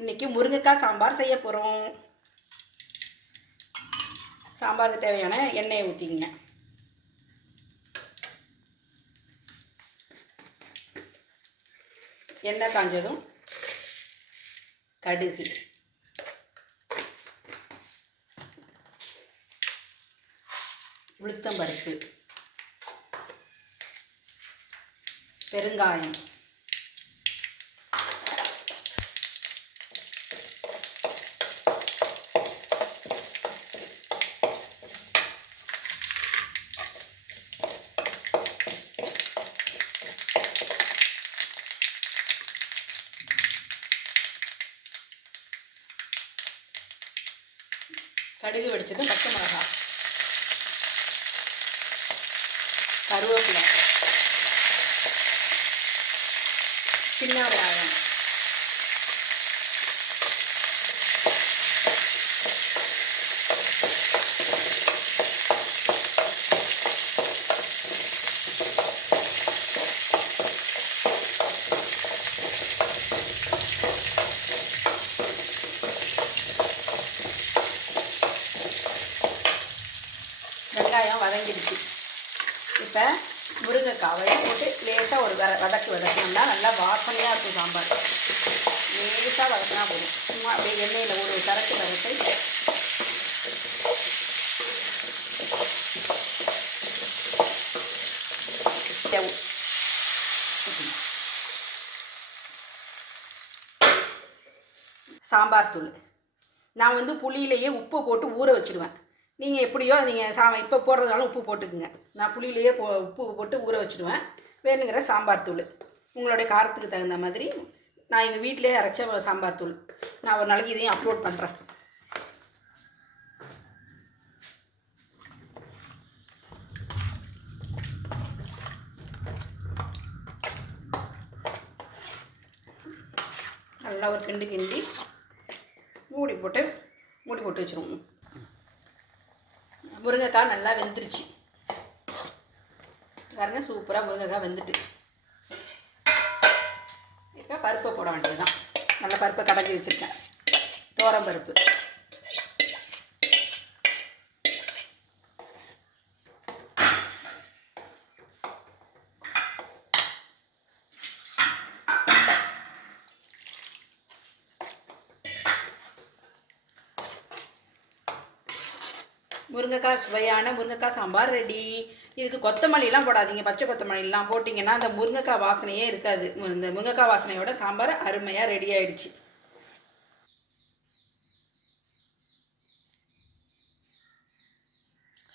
இன்றைக்கி முருங்கைக்காய் சாம்பார் செய்ய போகிறோம். சாம்பாருக்கு தேவையான எண்ணெயை ஊற்றிங்க. எண்ணெய் காஞ்சதும் கடுகு, உளுத்தம்பருப்பு, பெருங்காயம், கடுகு வெடிச்சதும் பச்சை மிளகாய், கருவேப்பிலை, சின்ன வெங்காயம், வெங்காயம் வதங்கிடுச்சு. இப்போ முருங்கைக்காயை போட்டு லேசாக ஒரு வதக்கினோம்னா நல்லா வாசனையாக இருக்கும் சாம்பார். லேசாக வதக்கினா போதும். சும்மா அப்படியே எண்ணெயில் ஒரு வரட்டை சாம்பார் தூள் நான் புளியிலேயே உப்பு போட்டு ஊற வச்சுடுவேன். நீங்கள் எப்படியோ நீங்கள் இப்போ போடுறதுனால உப்பு போட்டுக்குங்க. நான் புளியிலேயே உப்பு போட்டு ஊற வச்சுடுவேன். வேணுங்கிற சாம்பார் தூள் உங்களுடைய காரத்துக்கு தகுந்த மாதிரி. நான் எங்கள் வீட்டிலே அரைச்ச சாம்பார் தூள். நான் ஒரு நாளைக்கு இதையும் அப்லோட் பண்ணுறேன். நல்லா ஒரு கிண்டி மூடி போட்டு வச்சுருவோம். முருங்கைக்காய் நல்லா வெந்துருச்சு பாருங்க. சூப்பராக முருங்கைக்காய் வெந்துட்டு இப்போ பருப்பை போட வேண்டியதுதான். நல்லா பருப்பை கடைஞ்சி வச்சுருக்கேன். துவரம் பருப்பு, முருங்கைக்காய் சுவையான முருங்கைக்காய் சாம்பார் ரெடி. இதுக்கு கொத்தமல்லிலாம் போடாதீங்க. பச்சை கொத்தமல்லிலாம் போட்டிங்கன்னா அந்த முருங்கைக்காய் வாசனையே இருக்காது. இந்த முருங்கைக்காய் வாசனையோட சாம்பார் அருமையாக ரெடி ஆகிடுச்சு.